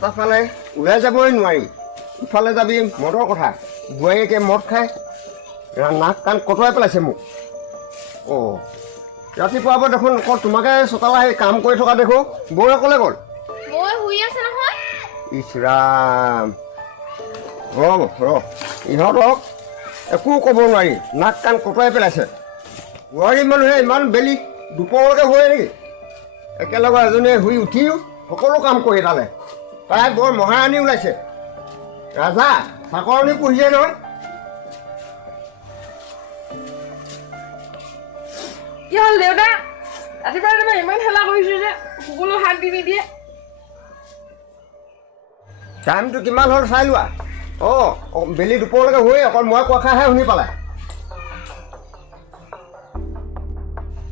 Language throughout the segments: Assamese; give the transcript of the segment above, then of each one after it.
ৰাস্তাৰ ফালে ওলাই যাবই নোৱাৰি ইফালে যাবি মদৰ কথা বোৱাৰীকে মদ খাই নাক কাণ কটোৱাই পেলাইছে মোক অঁ ৰাতিপুৱা পৰা দেখোন অকল তোমাকে চোতালা সেই কাম কৰি থকা দেখো বৌ অকলে গ'ল বৌ শুই আছে নহয় ইছ ৰাম ৰ ইহঁতক একো ক'ব নোৱাৰি নাক কাণ কটোৱাই পেলাইছে বোৱাৰী মানুহে ইমান বেলি দুপৰলৈকে শুৱে নেকি একেলগে এজনীয়ে শুই উঠিও সকলো কাম কৰি তালে তাই বৰ মহাৰাণী ওলাইছে ৰাজা চাকৰণী পুহিছে নহয় কি হ'ল দেউতা ৰাতিপুৱা ইমান হেলা কৰিছো যে সকলো হাত দি নিদিয়ে টাইমটো কিমান হ'ল চাই লোৱা অঁ বেলি দুপৰলৈকে শুৱে অকল মই কথাহে শুনি পালে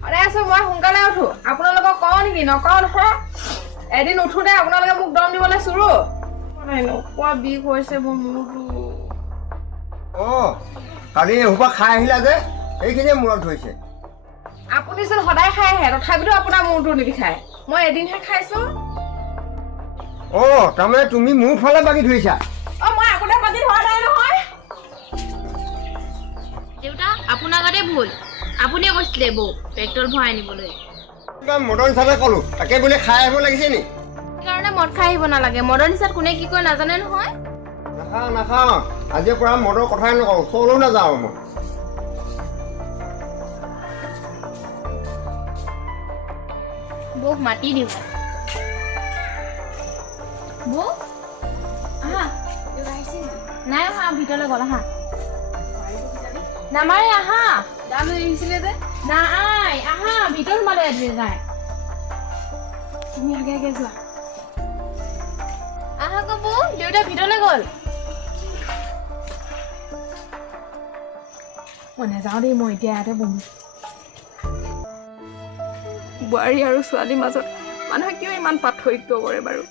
সদায় আছো মই সোনকালে উঠো আপোনালোকক কওঁ নেকি নকওঁ নহয় এদিন উঠোতে আপোনালোকে মোক দম দিবলৈ চুৰো এনেকুৱা বিষ হৈছে মোৰ মূৰটো অঁ কালি এসোপা খাই আহিলা যে সেইখিনিয়ে মূৰত ধৰিছে আপুনি চোন সদায় খাই আহে তথাপিতো আপোনাৰ মূৰটো নিবিষায় মই এদিনহে খাইছো অঁ তাৰমানে তুমি মোৰ ফালে বাকী ধৰিছা অঁ মই আগতে বাকী ধৰা নাই নহয় দেউতা আপোনাৰ গাতে ভুল আপুনিয়ে কৈছিলে বৌ পেট্ৰল ভৰাই আনিবলৈ মদন হিচাপে ক'লো তাকে বোলে খাই আহিব লাগিছে নি সেইকাৰণে মদ খাই আহিব নালাগে মদৰ নিচাত কোনে কি কয় নাজানে নহয় নাখাওঁ আজিৰ পৰা মদৰ কথাই নকওঁ ওচৰলৈও নাযাওঁ মই বৌক মাতি দিওঁ বৌ আহা নাই অহা ভিতৰলৈ গ'ল আহা নামাৰে আহা দাম লৈ আহিছিলে যে নাই আহা ভিতৰত সোমালে নাই তুমি আগে আগে যোৱা আহা আকৌ বৌ দেউতা ভিতৰলৈ গ'ল মই নাযাওঁ দেই মই এতিয়া ইয়াতে বহো বোৱাৰী আৰু ছোৱালীৰ মাজত মানুহে কিয় ইমান পাৰ্থক্য কৰে বাৰু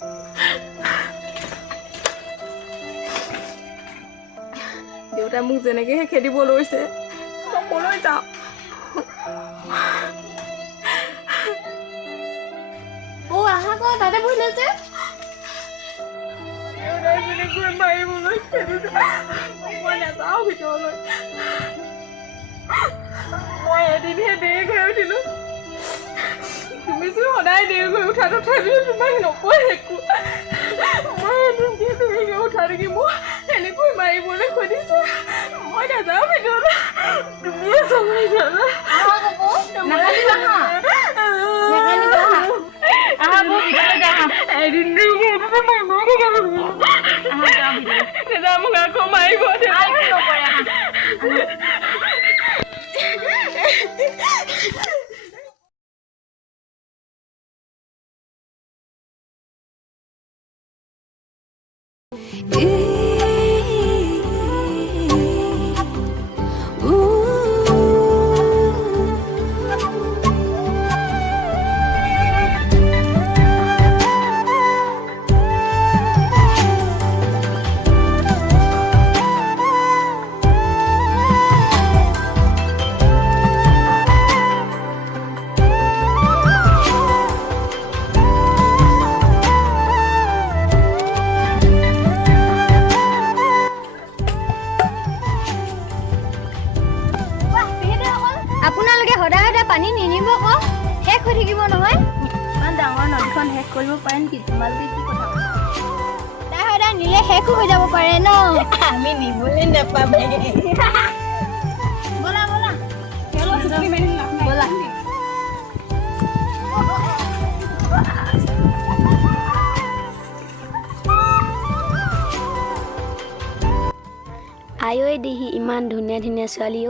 দেউতাই মোক যেনেকৈহে খেদিব লৈছে মই কলৈ যাওঁ বৌ আহা আকৌ তাতে বহি লৈছে দেউতাই যেনেকৈ মাৰিবলৈ খেদিছে মই নাযাওঁ ভিতৰলৈ মই এদিনহে দেৰি হৈ উঠিলো তুমিচোন সদায় দেৰি হৈ উঠা তথাপিও তোমাক নকয় একো মই এদিনকে দেৰিকৈ উঠা দেখি মোক এনেকৈ মাৰিবলৈ খুজিছে মই নাযাওঁ ভিতৰলৈ তুমিয়ে চম্ভালি এদিন দাদা মোক আকৌ মাৰিব আপোনালোকে সদায় সদায় পানী নিনিব আকৌ শেষ হৈ থাকিব নহয় ইমান ডাঙৰ নদীখন শেষ কৰিব পাৰে নেকি তোমালোকে কি কথা সদায় সদায় নিলে শেষো হৈ যাব পাৰে ন আমি নিবলৈ নাপাম ব'লা ব'লা ব'লা আই ঐ দেহি ইমান ধুনীয়া ধুনীয়া ছোৱালী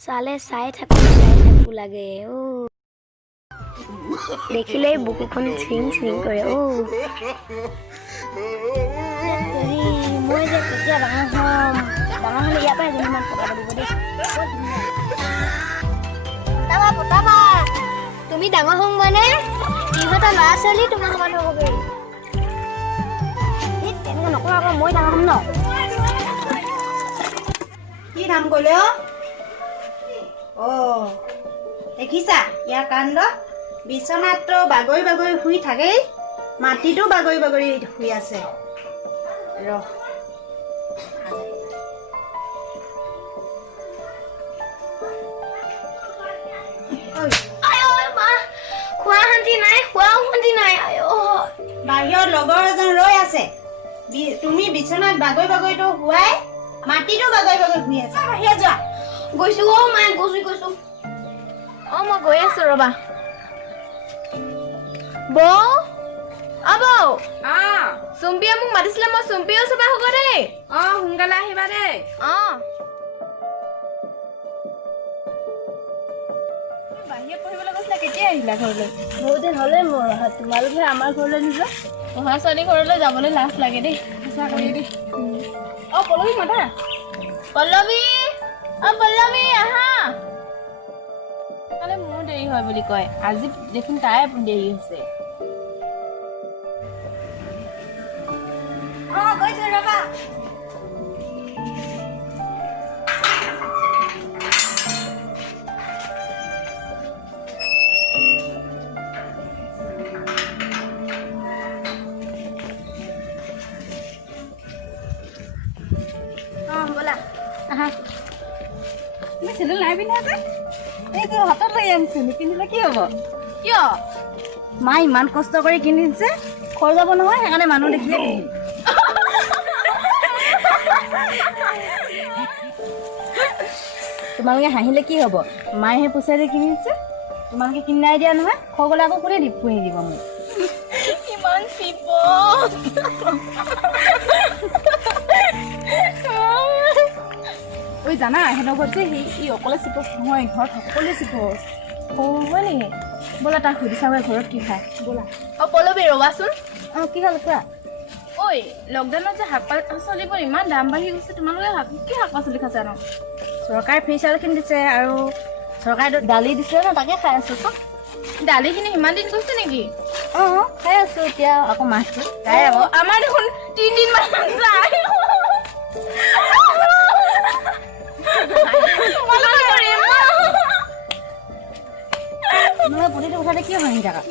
চালে চাই থাকো লাগে দেখিলেই বুকুখন চিং চিং কৰে মই যে কেতিয়া ডাঙৰ হ'লে ইয়াৰ পৰাই এজনীমান পতাব দিব দেই পতাবা তুমি ডাঙৰ হম মানে ইহঁতৰ ল'ৰা ছোৱালী তোমাৰ সমান হ'বগৈ তেনেকৈ নকওঁ আকৌ মই ডাঙৰ হ'ম ন কি কাম কৰিলে অ' দেখিছা ইয়াৰ কাণ্ড বিচনাততো বাগৰি বাগৰি শুই থাকেই মাটিতো বাগৰি বাগৰি শুই আছে ৰহ বাহিৰত লগৰ এজন ৰৈ আছে তুমি বিচনাত বাগৰি বাগৰিটো শুৱাই মাটিতো বাগৰি বাগৰি শুই আছা বাহিৰত যোৱা গৈছো মাই গৈছো মই গৈ আছো ৰবা বৌ বৌ চুম্পিয়ে মোক মাতিছিলে মই চুম্পিও চবা হ'ব দেই সোনকালে আহিবা দেই বাহিৰত পঢ়িবলৈ গৈছিলা কেতিয়া আহিলা ঘৰলৈ বহুত দিন হ'লে মোৰ অহা তোমালোকে আমাৰ ঘৰলৈ নোযোৱা পঢ়া ছোৱালী ঘৰলৈ যাবলৈ লাজ লাগে দেই সঁচাকৈ দেই পল্লৱী মাতা পল্লৱী পল্লৱী আহা মোৰ দেৰি হয় বুলি কয় আজি দেখোন তাই দেৰি হৈছে গৈছো ৰবা ব'লা আহা তুমি চেণ্ডেল নাই পিন্ধা যে এইটো হাতত লৈ আনিছো নিপিন্ধিলে কি হ'ব কিয় মা ইমান কষ্ট কৰি কিনিছে খৰ যাব নহয় সেইকাৰণে মানুহ দেখিলে তোমালোকে হাঁহিলে কি হ'ব মায়েহে পইচা দি কিনিছে তোমালোকে কিনি নাই দিয়া নহয় খৰ গ'লে আকৌ কোনে পুহি দিব মোক ইমান চিপ ঐ জানা সিহঁতৰ ঘৰত যে সি অকলে চিপচ নহয় ঘৰত সকলোৱে চিপচ হয় নেকি ব'লা তাক সুধি চাওঁ ঘৰত কি খায় ব'লা পল্লৱী ৰবাচোন কি খালে কোৱা ঐ লকডাউনত যে শাক পাচলিবোৰ ইমান দাম বাঢ়ি গৈছে তোমালোকে কি শাক পাচলি খাইছা ন চৰকাৰে ফ্ৰী চাউলখিনি দিছে আৰু চৰকাৰে দালি দিছে ন তাকে খাই আছো দালিখিনি সিমান দিন গৈছে নেকি খাই আছো এতিয়া আকৌ মাছটো খাই আকৌ আমাৰ দেখোন 3 দিন মান যায় তোমালোকে প্ৰতিটো কথাতে কিয় হাঁহি থাকা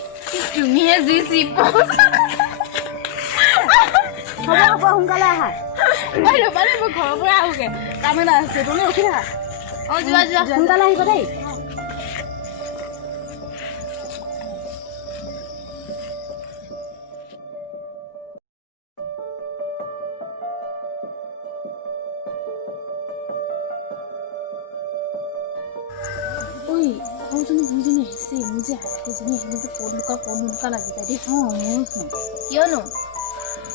তুমিহে যি চিপ হ'ব সোনকালে আহা ৰবা দেই মই ঘৰৰ পৰা আহোগে কাম এটা আছে তুমি ৰখি থাকা যোৱা সোনকালে আহিব দেই বুজিনি আহিছে মোৰ যে হাতীজনী আহিলে যে পদ লুকা লাগি যায় দেই মোৰচোন কিয়নো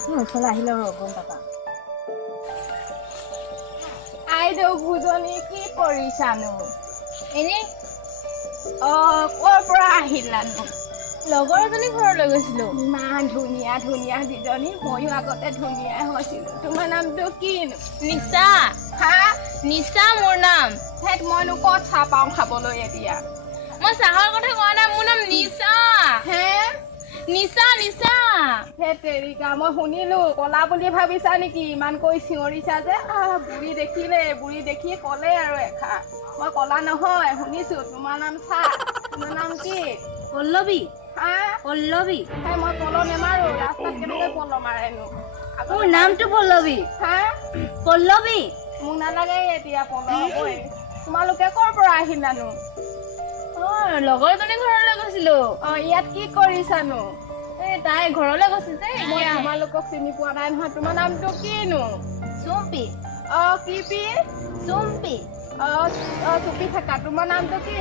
মোৰ ওচৰলৈ আহিলে আৰু গম পাবা আইদেউ বুজনী কি কৰিছানো এনেই ক'ৰ পৰা আহিলানো লগৰ এজনী ঘৰলৈ গৈছিলো ইমান ধুনীয়া ধুনীয়া দুজনী ময়ো আগতে ধুনীয়াই হৈছিলো তোমাৰ নামটো কিনো নিচা নিচা মোৰ নাম মইনো ক'ত চাহ পাওঁ খাবলৈ এতিয়া মই চাহৰ কথা কোৱা নাই মোৰ নাম নিচা নিচা নিচা হে তেৰিকা মই শুনিলো কলা বুলি ভাবিছা নেকি ইমান কৈ চিঞৰিছা যে বুঢ়ী দেখি ক'লে আৰু এষাৰ মই কলা নহয় শুনিছো তোমাৰ নাম তোমাৰ নাম কি পল্লৱী পল্লৱী মই পল নেমাৰো ৰাস্তাত কেনেকৈ পল মাৰেনো মোৰ নামটো পল্লৱী পল্লৱী মোক নালাগে এতিয়া পল হ'বই তোমালোকে ক'ৰ পৰা আহিলানো লগৰ এজনী ঘৰলৈ গৈছিলো ইয়াত কি কৰিছানো তাই ঘৰলৈ গৈছে যে মই তোমালোকক চিনি পোৱা নাই নহয় তোমাৰ নামটো কিনো চুম্পি কি পি চুম্পি চুপি থাকা তোমাৰ নামটো কি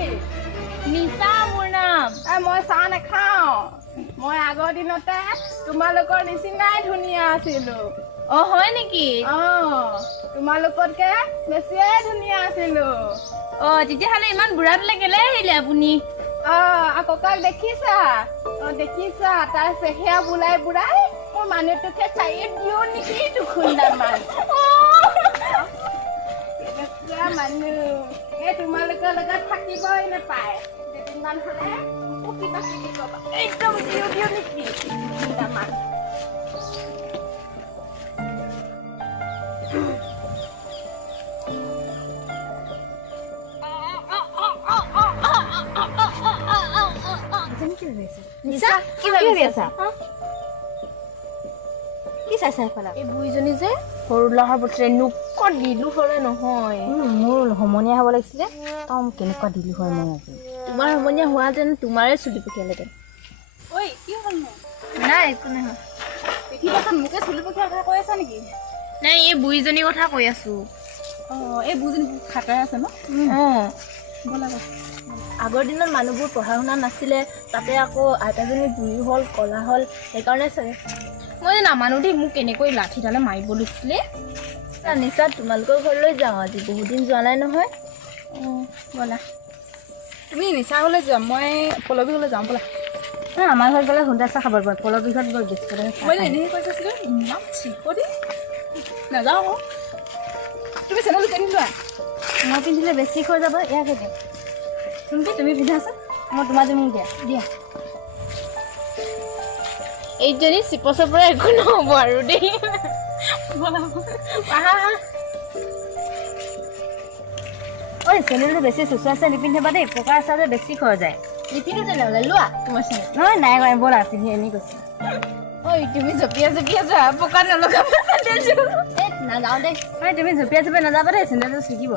নিচা মোৰ নাম মই চাহ নাখাওঁ মই আগৰ দিনতে তোমালোকৰ নিচিনাই ধুনীয়া আছিলো হয় নেকি তোমালোকতকে বেছিয়ে ধুনীয়া আছিলো তেতিয়াহ'লে ইমান বুঢ়াটোলৈ কেলে আহিলে আপুনি ককাক দেখিছা তাৰ চেহেৰা বুলাই মোৰ মানুহটোকে চাৰিত দিওঁ নেকি দুখুন্দামান মানুহ তোমালোকৰ লগত থাকিবই নাপায় দুদিনমান হ'লে কিবা কিবি ক'বা একদম দিওঁ নেকি দুখুন্দামান নিচা কি ভাবি আছা কি চাইছা এইফালে এই বুঢ়ীজনী যে সৰু ল'ৰাৰ বছৰে নোকত দিলো হ'লে নহয় মোৰ সমনীয়া হ'ব লাগিছিলে তই কেনেকুৱা দিলি হয় মই আজি তোমাৰ সমনীয়া হোৱাহেঁতেন তোমাৰে চুলি পঠিয়ালেহেঁতেন ঐ কি হ'লনো নাই একো নহয় দেখি পাছত মোকে চুলি পঠিওৱাৰ কথা কৈ আছা নেকি নাই এই বুঢ়ীজনীৰ কথা কৈ আছো এই বুজিন খাটাই আছে ন ব'লা আগৰ দিনত মানুহবোৰ পঢ়া শুনা নাছিলে তাতে আকৌ আইতাজনী বুঢ়ী হ'ল ক'লা হ'ল সেইকাৰণে চাগে মই নামানো দেই মোক কেনেকৈ লাঠিডালে মাৰিব লৈছিলে নিচা তোমালোকৰ ঘৰলৈ যাওঁ আজি বহুত দিন যোৱা নাই নহয় ব'লা তুমি নিচা হ'লে যোৱা মই পলবি হ'লে যাওঁ ব'লা আমাৰ ঘৰত গ'লে সুন্দৰ চাহ খাব পাৰিব পলৰ বিষত বৰ বেছি মই এনেই কৈছিলোঁ ইমান চিকৰি নাযাওঁ আকৌ তুমি চেনেল পিন্ধি লোৱা মই পিন্ধিলে বেছি হৈ যাব ইয়াকে দিম তুমি পিন্ধাচোন মই তোমাৰ যে মোক দিয়া এইজনী চিপছৰ পৰা একো নহ'ব আৰু দেই ঐ চেনেলটো বেছি চুচুৰা আছে নিপিন্ধিবা দেই পকা আছে যে বেছি খোৱা যায় নিপিন্ধো তেনেহ'লে লোৱা তোমাৰ চেনেল নহয় নাই কৰা ব'লা পিন্ধি এনেই কৈছোঁ ঐ তুমি জপিয়া যোৱা পকা নলগাব চেনেলযোৰ নাযাওঁ দেই ঐ তুমি জঁপিয়াই নাযাবা দেই চেনেলটো ছিগিব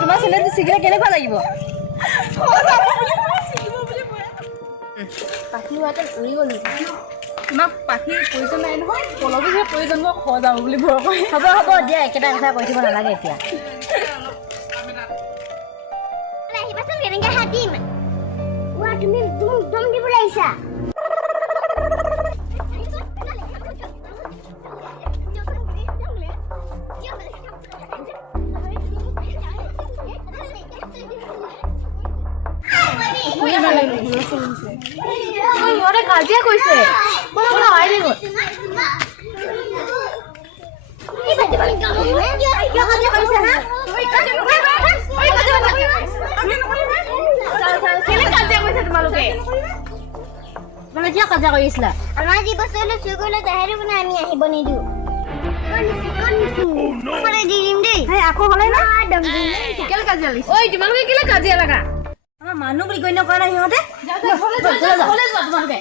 তোমাৰ চেনেলটো ছিগিলে কেনেকুৱা লাগিব পাখি হোৱাহেঁতেন উৰি গ'লো তোমাক পাখিৰ প্ৰয়োজন নাই নহয় পলবিহে প্ৰয়োজন মই খোৱা যাব বুলি ভয় কৰে হ'ব দিয়া একেটা কথা কৈ দিব নালাগে এতিয়া আহিবাচোন কেনেকে হাতিম তুমি দম দিবলৈ আহিছা সিহঁতে কাজিয়া কৰিছে তোমালোকে কিয় কাজিয়া কৰি আছিলা আমাৰ যি বস্তু চুৰ কৰিলে তাহেৰি মানে আমি আহিব নিদিওঁ দি দিম দেই আকৌ হ'লে না কেলে কাজিয়া লাগিছে ঐ তোমালোকে কেলে কাজিয়া লাগা আমাৰ মানুহ বুলি গণ্য কৰা নাই সিহঁতে তোমালোকে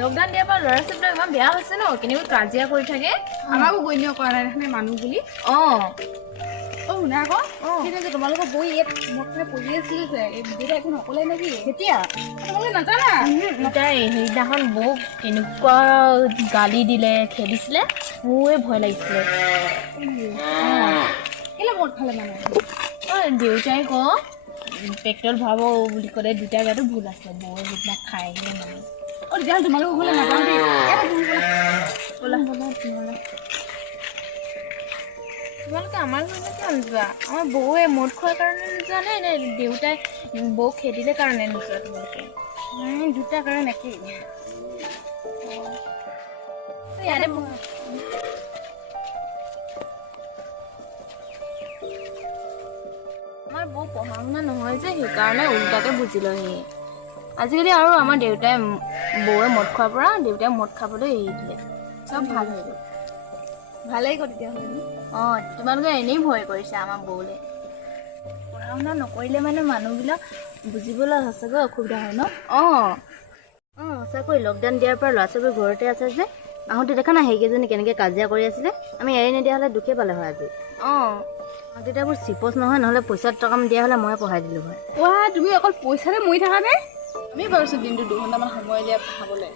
লকডাউন দিয়াৰ পৰা ল'ৰা ছোৱালীবিলাক ইমান বেয়া হৈছে ন কেনেকৈ কাজিয়া কৰি থাকে আমাকো গণ্য কৰা নাই দেখোন মানুহ বুলি শুনা আকৌ সেইদিনা যে তোমালোকৰ বৈ ইয়াত মই খাই পঢ়ি আছিলো যে এই দেউতা একো নকলে নেকি কেতিয়া তোমালোকে নাজানা তাই সেইদিনাখন বহুত কেনেকুৱা গালি দিলে খেদিছিলে মোৰে ভয় লাগিছিলে কেলে মদ খালে মানে দেউতাই পেট্ৰল ভৰাব বুলি ক'লে দুটাৰ গাতো ভুল আছিলে বৌ সেইদিনা খাই আহিলে মানে তেতিয়াহ'লে তোমালোকৰ ঘৰলৈ নাযাওঁ দেই তোমালোকে আমাৰ ঘৰলৈ কিয় নোযোৱা আমাৰ বৌৱে মদ খোৱাৰ কাৰণে নোযোৱা নে দেউতাই বৌক খেদিলে কাৰণে নোযোৱা তোমালোকে দুটা কাৰণ একেই ইয়াতে আমাৰ বৌ পঢ়া শুনা নহয় যে সেইকাৰণে উল্টাকে বুজি লয়হি আজিকালি আৰু আমাৰ দেউতাই বৌৱে মদ খোৱাৰ পৰা দেউতাই মদ খাবলৈ এৰি দিলে চব ভাল হৈ গ'ল ভালেই ক তেতিয়াহ'লে তোমালোকে এনেই ভয় কৰিছা আমাৰ বৌলে পঢ়া শুনা নকৰিলে মানে মানুহবিলাক বুজিবলৈ সঁচাকৈ অসুবিধা হয় ন সঁচাকৈ লকডাউন দিয়াৰ পৰা ল'ৰা ছোৱালী ঘৰতে আছে যে আহোঁতে দেখা নাই সেইকেইজনী কেনেকৈ কাজিয়া কৰি আছিলে আমি এৰি নিদিয়া হ'লে দুখেই পালে হয় আজি মাক দেউতাবোৰ চিপচ নহয় নহ'লে পইচা টকামান দিয়া হ'লে মই পঢ়াই দিলোঁ হয় তুমি অকল পইচাৰে মৰি থাকা নে আমি পাৰিছোঁ দিনটো 2 ঘণ্টামান সময় দিয়া পঢ়াবলৈ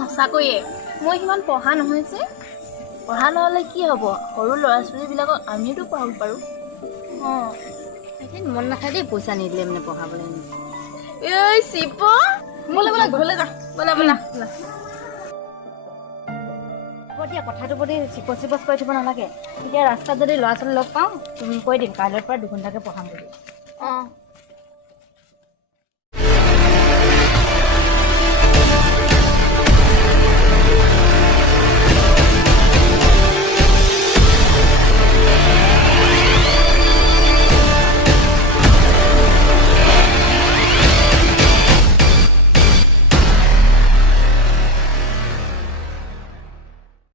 সঁচাকৈয়ে মই সিমান পঢ়া নহয় যে পঢ়া নহ'লে কি হ'ব সৰু ল'ৰা ছোৱালীবিলাকক আমিওতো পঢ়াব পাৰোঁ সেইখিনি মন নাখায় দেই পইচা নিদিলে মানে পঢ়াবলৈ এই চিপ ব'লা ঘৰলৈ যা ব'লা দিয়া কথাটোৰ প্ৰতি চিপচ কৰি থ'ব নালাগে এতিয়া ৰাস্তাত যদি ল'ৰা ছোৱালী লগ পাওঁ তুমি কৈ দিম কাইলৈৰ পৰা 2 ঘণ্টাকৈ পঢ়াম বুলি